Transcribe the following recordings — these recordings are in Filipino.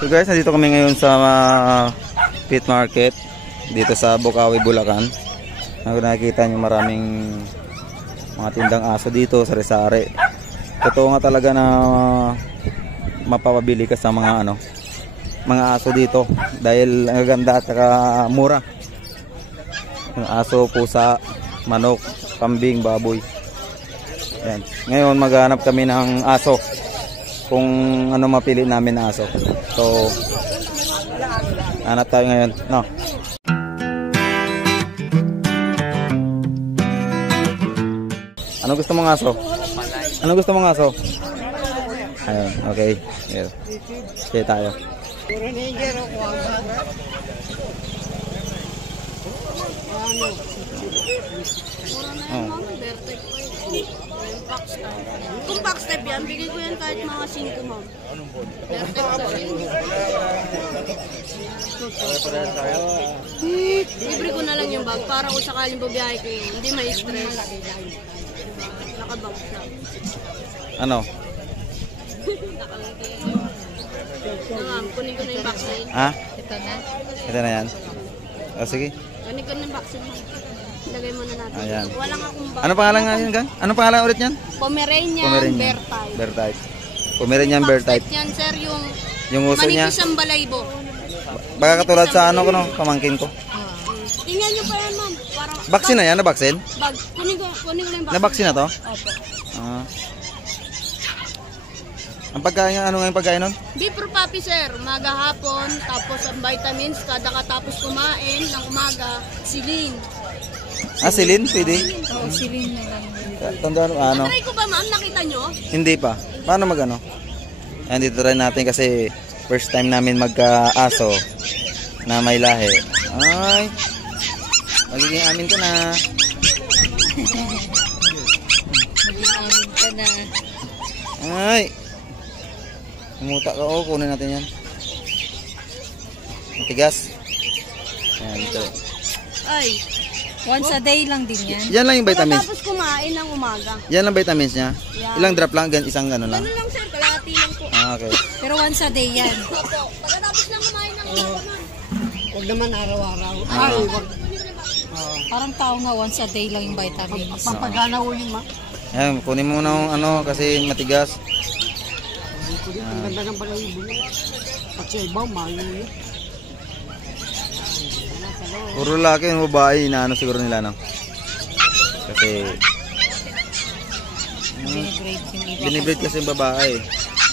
So guys, nandito kami ngayon sa pet market dito sa Bocaue, Bulacan. Nakikita nyo maraming mga tindang aso dito, sari-sari. Totoo nga talaga na mapapabili ka sa mga mga aso dito dahil ang ganda at saka mura. Aso, pusa, manok, kambing, baboy. Yan. Ngayon maghanap kami ng aso. Kung ano mapili namin na aso. So, hanap tayo ngayon. No. Ano gusto mong aso? Ano gusto mong aso? Ayun, okay. Here. Sige tayo. Oh. Kung box type yan, bigay ko yan kahit mga 5, ma'am. Libre ko na lang yung bag para kung sakaling bubiyahe ko yun, hindi may stress. Nakabag siya. Ano? Ma'am, kunin ko na yung vaccine. Ha? Ito na. Ito na yan. O sige. Kunin ko na yung vaccine. Lagay muna natin. Ayan. Walang akong bag. Ano pangalan nga yun, Gang? Ano pangalan ulit yan? Pomeranian bear type. Bear type. Pomeranian bear type. Yan, sir, Yung uso niya. manipis ang balaybo. Baka katulad sa ano ko, no? Pamangkin ko. Tingnan nyo pa yan, ma'am. Vaccine na yan? Na-vaccine? Bag. Kunin ko na yung vaccine. Na-vaccine na to? Opo. Ah. Ang pagkain nga, ano nga yung pagkain nun? Beef for puppy, sir. Umaga, hapon. Tapos ang vitamins. Kada katapos kumain ng umaga, silin. Ah, silin? Pwede? Oo, silin na lang. Tandaan, ano? Try ko ba, ma'am? Nakita nyo? Hindi pa. Paano mag-ano? Ayan, dito try natin kasi first time namin magka-aso na may lahi. Ay, magiging amin ka na. Magiging amin ka na. Ay, umuta ka. Oh, kunin natin yan. Matigas. Ayan, dito. Ay, once a day lang din yan. Yan lang yung vitamins. Tapos kumain ng umaga. Yan lang vitamins niya. Yan. Ilang drop lang, isang gano'n lang. Ano lang, sir? Kalahati lang po. Ah, okay. Pero once a day yan. Opo. Pagkatapos lang kumain ng umaga, ma'am. Huwag naman araw-araw. Ah. Parang tao nga once a day lang yung vitamins. Pampagana ko yun, ma. Ayan, kunin mo na yung ano kasi matigas. Ang ganda ng balahibo niya. At sa iba, mayo yun. Puro lalaki yung babae, inaano siguro nila, no? Kasi Binigrade yung iba. binibreed kasi yung babae.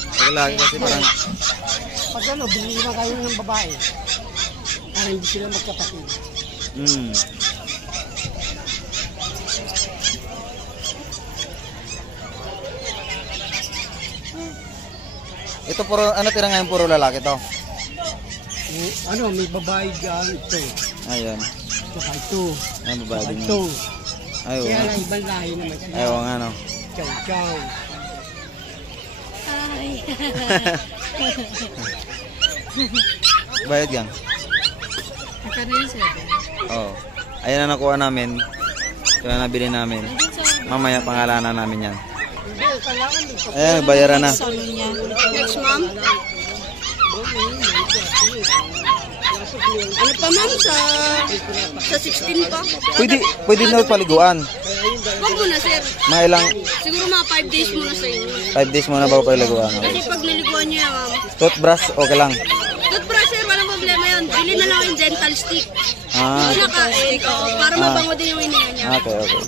Pag lalaki kasi parang Pag ano, binili na kayo ng babae. Para hindi sila magkapatid. Ito puro, ano tira ngayon puro lalaki to? Ano, may babae dyan. Ito. Ayan. Saka ito. Ay, babae Saka din ito. yun. Ay, Kaya oo. lang ibang lahi naman sila. Ay, oo nga, no? Chow chow. Ay. Bayad gang. Magkano yun sir? Oo. Ayan na nakuha namin. Ito na nabili namin. Mamaya pangalanan namin yan. Hindi, kailangan dito. Ayan, bayaran na. Salon niya. Next, ma'am. Ano pa, ma'am? Sa 16 pa? Pwede na paliguan. Huwag mo na, sir. Mga ilang Siguro mga 5 days muna sa inyo. 5 days muna bago paliguan. Kasi pag naliguan nyo yan, ma'am. Toothbrush, okay lang. Toothbrush, sir, walang problema yun. Bili na lang yung dental stick. Ah, Hindi nakain, para mabango din yung hininga niya. okay, okay.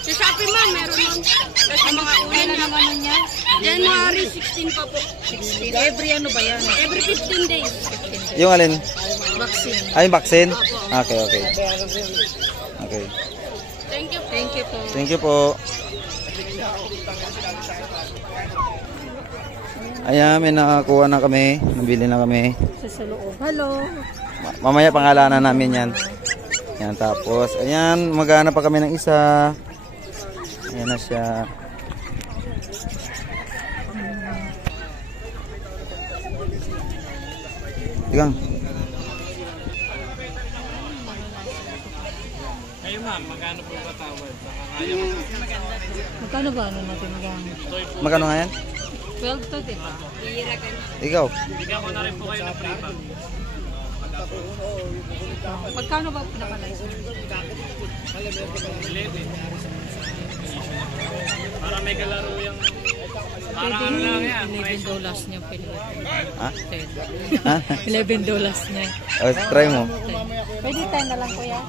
Sa Shopee, ma'am, meron nun. Kasi mga ulan na lang ano niya. January 16 pa po. 16. Every ano ba yan? Every 15 days. Yung alin? Vaccine. Ay, vaccine? Okay, okay. Okay. Thank you. Thank you po. Thank you po. Ayan, may nakakuha na kami. Nabili na kami. Sa loob. Hello. Mamaya pangalanan namin yan. Yan, tapos, ayan, maghanap pa kami ng isa. Ayan na siya. Tigang. Kayo ma'am, magkano po ba tawad? Baka kaya Magkano ba ano natin gang? Magkano nga yan? 12 to, di ba? Ikaw? Bigyan ko na rin po kayo ng free bag. Magkano ba pinaka-license? 11. Para may kalaro yung... Para Pwede ano lang yan. $11 niya pwede. Ha? Ha? $11 niya. Oh, try mo. Pwede 10 na lang, kuya.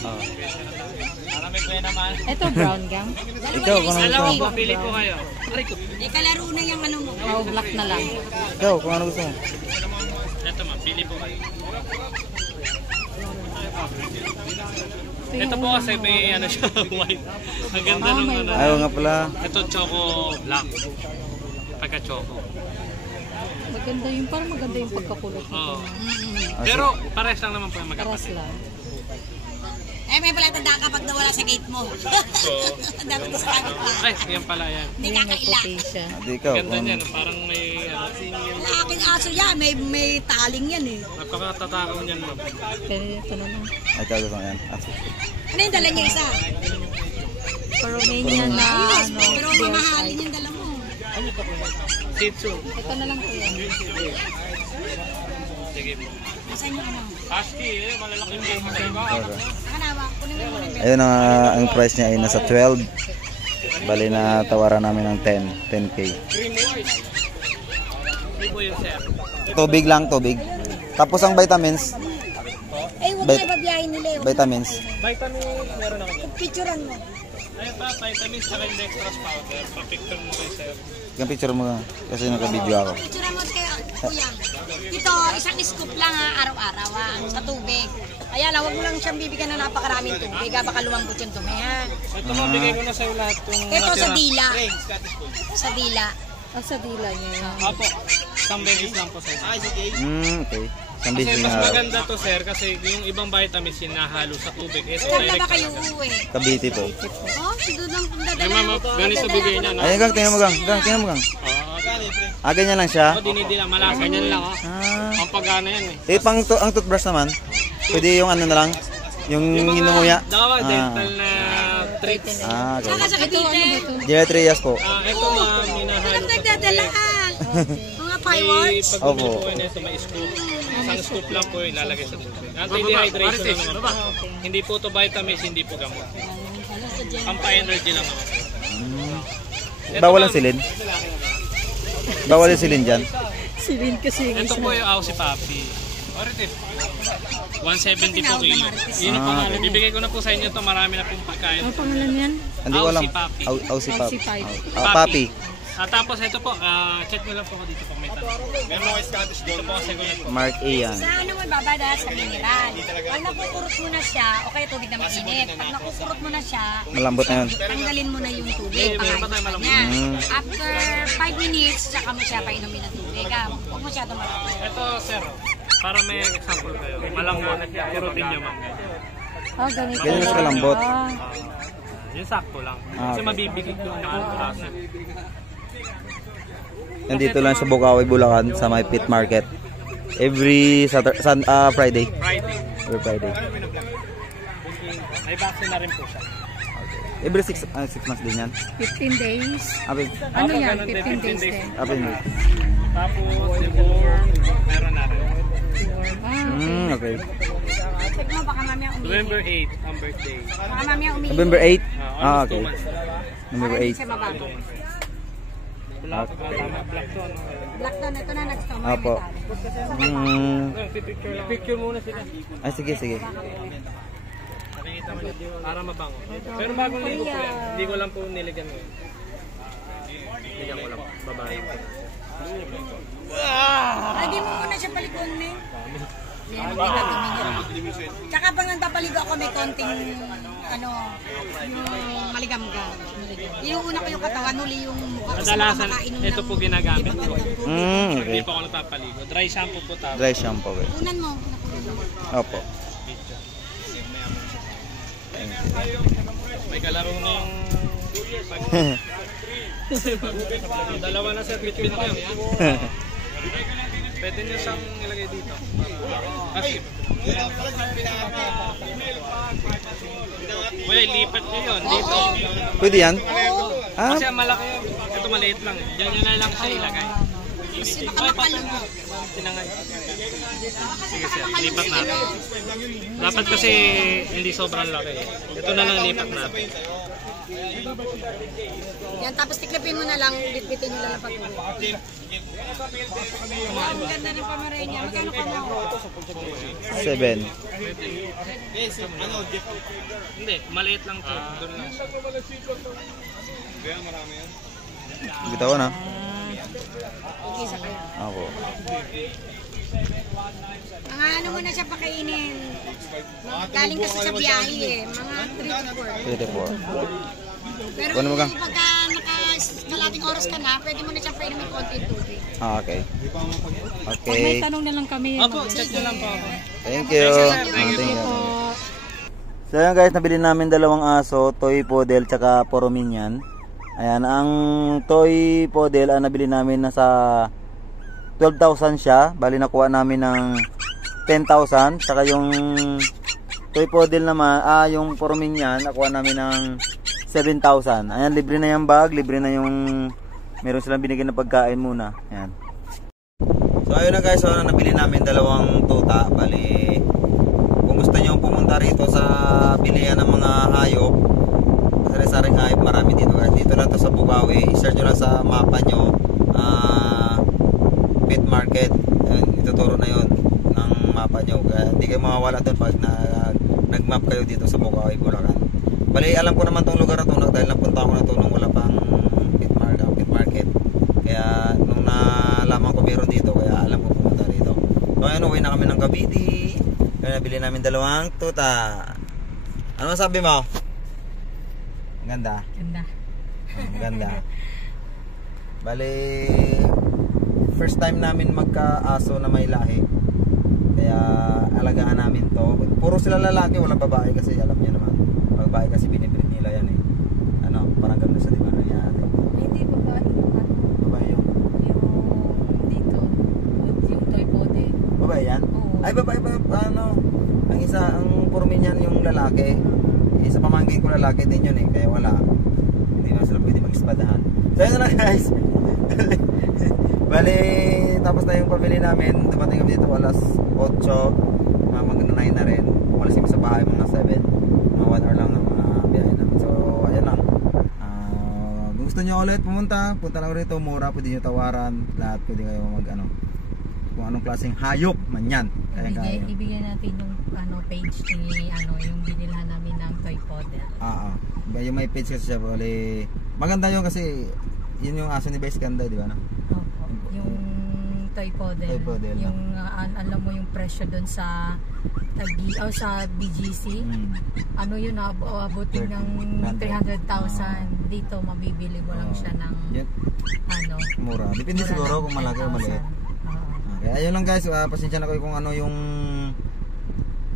Oh. Para may kuya naman. Ito, brown gang. Ikaw, kung ano gusto Dalawa mo. po, pili po kayo. Kalaro na yung ano mo. Oh, black na lang. Ikaw, kung ano gusto mo. Ito ma'am, pili po kayo. Ito po kasi may ano siya, white. Ang ganda nung ano. Ayaw nga pala. Ito choco black. Pagka choco. Maganda yung, parang maganda yung pagkakulot nito. Oo. Pero pares lang naman po yung Taras magkapatid. lang. Eh, may pala tanda kapag nawala sa gate mo. Dapat sa kanya pa. Ay, yan pala yan. Hindi May kakaila. puti siya. Hindi ikaw. Ganda Kung... niyan, parang may ano. Wala aking aso yan. May taling yan eh. Napakatatakaw niyan ma'am. Pero ito na lang. Ay, ikaw gusto mo yan. Ah, Ano yung dala niya isa? Romanian na Ayos, ano, pero bear mamahalin type. yung dala mo. Shih Tzu. Ito na lang kuya. Sige po. Asan yung ano? Husky, malalaki yung game. okay. Saka na ba? Kunin mo muna yung Ayun ang price niya ay nasa 12. Bali na tawaran namin ng 10k. Cream white. Hindi po yung sir. Tubig lang, tubig. Tapos ang vitamins, Eh, huwag Bait- na ibabiyahin nila eh. vitamins. Vitamin, meron ako dyan. Picturean mo. Ayun pa, vitamins sa yung dextrose powder. Pa-picture mo kayo sir. Yung picture mo kasi naka-video ako. Picturean mo kaya, kuya. Ito, isang scoop lang ha, araw-araw ha, sa tubig. Kaya lang, huwag mo lang siyang bibigyan ng napakaraming tubig ha, baka lumambot yung dumi ha. Ito mo, bigay ko na sa'yo lahat yung Ito sa natira. dila. Hey, Scottish Fold. Sa dila. Ah, sa dila niya yun. Apo, isang beses lang po sa'yo. Ay, sige. Okay. Isang Kasi busy mas na maganda to sir kasi yung ibang vitamins sinahalo sa tubig. Ito Saan na direct ba sa kayo lagat. uuwi? Cavite po. Oh, doon Eh dadala mama, ganito bigay niya. No? Ay, gang, tingnan mo gang. Gang, tingnan mo gang. Oo, Ah, ganyan lang siya. dinidila, malasa. Ganyan lang ha. Ah. Ang pagana yan eh. Eh, ang toothbrush naman, pwede yung ano na lang, yung hinunguya. Dawa, dental na treats. Ah, Saka okay. sa Ito, ano ba Cavite. ito? Geriatrias po. Ito ma'am, minahalo. Walang nagdadala ah. Mga fireworks. Pag bumili po kayo nito, may scoop. Isang scoop lang po ilalagay sa tubig. Anti-dehydration lang naman po. Hindi po to vitamins, hindi po gamot. Pampa-energy lang naman. Ito, Bawal ang ma'am, silin. Bawal yung silin dyan. Silin kasi yung Ito isa. po yung Aussie Papi. Oritif. 170 po kilo. Yun ang Ah, pangalan. Bibigay ko na po sa inyo to. Marami na pong pagkain. Ano pangalan yan? Hindi ko alam. Aussie Papi. Aussie Papi. Aussie Papi. Papi. Tapos ito po, check nyo lang po ako dito pag may tanong. Meron ako Scottish dito po kasi gulat po. Mark A yan. Sa ano mo babada sa mineral. Pag nakukurot mo na siya, o kaya tubig na mainit. Pag nakukurot mo na siya, Malambot na yun. tanggalin mo na yung tubig. meron pa tayo Pakain malambot. niya. After 5 minutes, saka mo siya painumin ng tubig. Huwag mo siya tumalabot. Ito, sir. Para may example kayo. Malambot. Kurutin nyo, ma'am. Ah, ganito. Ganyan mas kalambot. Ah, Yung sakto lang. Ah, Kasi okay. mabibigit yung nakalasa. Nandito lang sa Bukawi, Bulacan, sa my pit market. Every Friday. Friday. Every Friday. May vaccine na rin po siya. Every 6 months din yan. 15 days. Apin. Ano Tapos yan? ganun din, 15 days din. Apin. Tapos, deworm, meron na rin. Ah, Okay. Check mo, baka mamaya umihi. November 8, ang birthday. Baka mamaya umihi. November 8. Almost 2 Okay. months. November Para hindi 8. siya mabago. Black, tama, black to, ano. Black doon, ito na nag-stop. Apo. Picture lang. Picture muna sila. Ay, sige, sige. Nakikita mo niyo, para mabango. Pero bagong ligo po yan. Hindi ko lang po niligan ngayon. Niligan ko lang. Babae. Lagi mo muna siya paliguan, Ming. Hindi naman tumingin. Tsaka pag nagpapaligo ako, may konting, ano, yung maligam-gam. Inuuna ko yung katawan, huli yung mukha ko sa mga Kadalasan, makainom ito ng po ginagamit ko. Okay. Hindi pa ako nagpapaligo. Dry shampoo po tawag. Dry shampoo. Okay. Unan mo. Opo. May kalaro na yung... Dalawa na sir, bit-bit ko. Pwede nyo siyang ilagay dito. Kasi, wala, lipat nyo yun. Dito. Pwede yan? Ah, Kasi ang malaki yun. Ito maliit lang. Diyan nyo na lang siya ilagay. Ay, patay mo. Tinangay. Sige sir, lipat natin. Dapat kasi hindi sobrang laki. Ito na lang lipat natin. Yan, tapos tiklapin mo na lang, bitbitin nyo lang pag uwi. Ang ganda ng Pomeranian. Magkano ka mo? 7. Hindi, maliit lang to. Doon lang siya. Bitawan na. Isa kayo. Ako. Mga ano mo na siya pakainin. Galing kasi sa biyahe eh. Mga 3 to 4. 34. Pero Ano mo ka? pagka nakakalating oras ka na, pwede mo na siya painumin konti tubig. Ah, okay. Pag Okay. may tanong na lang kami. Opo, check nyo lang po ako. Thank you. Thank you. Thank you. po. So ayan guys, nabili namin dalawang aso, toy poodle tsaka Pomeranian. Ayan, ang toy poodle ang nabili namin nasa 12,000 siya. Bali nakuha namin ng 10,000. Tsaka yung toy poodle naman, yung Pomeranian nakuha namin ng 7,000. Ayan, libre na yung bag, libre na yung meron silang binigyan na pagkain muna. Ayan. So ayun na guys, so nabili namin dalawang tuta. Bali kung gusto niyo pumunta rito sa bilihan ng mga hayop, sari-saring hayop, marami dito guys. Dito lang to sa Bukawi. I-search nyo lang sa mapa nyo, pet market. Ituturo na yon ng mapa nyo. Kaya hindi kayo mawawala doon pag nag-map kayo dito sa Bukawi, Bulacan. Bali alam ko naman tong lugar na to dahil napunta ako na to nung wala pang pet market. Kaya nung nalaman ko meron dito, kaya alam ko pumunta rito. So ayun, uwi na kami ng Cavite. Kaya nabili namin dalawang tuta. Ano masabi mo? Ganda. Ganda. Maganda. Bali first time namin magka-aso na may lahi. Kaya alagaan namin to. Puro sila lalaki, walang babae kasi alam niyo naman. Pag babae kasi binibreed nila yan eh. Ano, parang ganoon sa diba nangyari. Hindi babae yung ano. Babae yung Dito. Yung toy poodle. babae yan? Oo. Ay babae pa ano. Ang isa, ang Pomeranian yung lalaki. Isa pamangkin ko lalaki din yun eh. Kaya wala. Hindi na sila pwede mag-espadahan. So yun na lang guys. Bali, tapos na yung pamili namin. Dumating kami dito alas 8. Mag-9 na rin. Umalis kami sa bahay mga 7. Mga 1 hour lang ng mga biyahe namin. So, ayan lang. Gusto nyo ulit pumunta, punta lang rito. Mura, pwede nyo tawaran. Lahat pwede kayo mag-ano. Kung anong klaseng hayop man yan. Ibigay natin yung page ni yung binilhan namin ng toy poodle. Yung may page kasi siya. Bali, maganda yun kasi yun yung aso ni Bes, ganda, di ba? No? Opo. Yung toy poodle. Toy poodle, yung alam mo yung presyo doon sa sa BGC. Ano yun, abutin ng 300,000. Dito mabibili mo lang siya ng mura. Depende mura siguro lang, kung malaki o 10,000. maliit. Kaya ayun lang guys, pasensya na kayo kung ano yung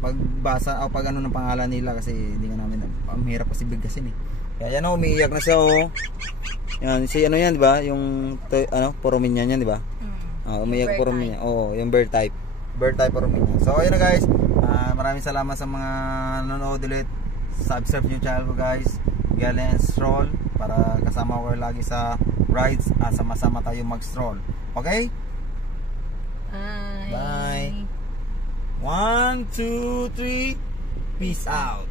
pagbasa o pag ano ng pangalan nila kasi hindi nga namin mahirap kasi bigkasin eh. Kaya yan o, umiiyak na siya o. Yan, si ano yan, di ba? Yung Pomeranian yan, di ba? Umiiyak Pomeranian. Oo, yung bird type. Bird type Pomeranian. So ayun na guys, maraming salamat sa mga nanonood ulit. Subscribe nyo channel ko guys, Galen Stroll, para kasama ko lagi sa rides at sama-sama tayo mag-stroll. Okay? Bye. Bye. 1, 2, 3. Peace out.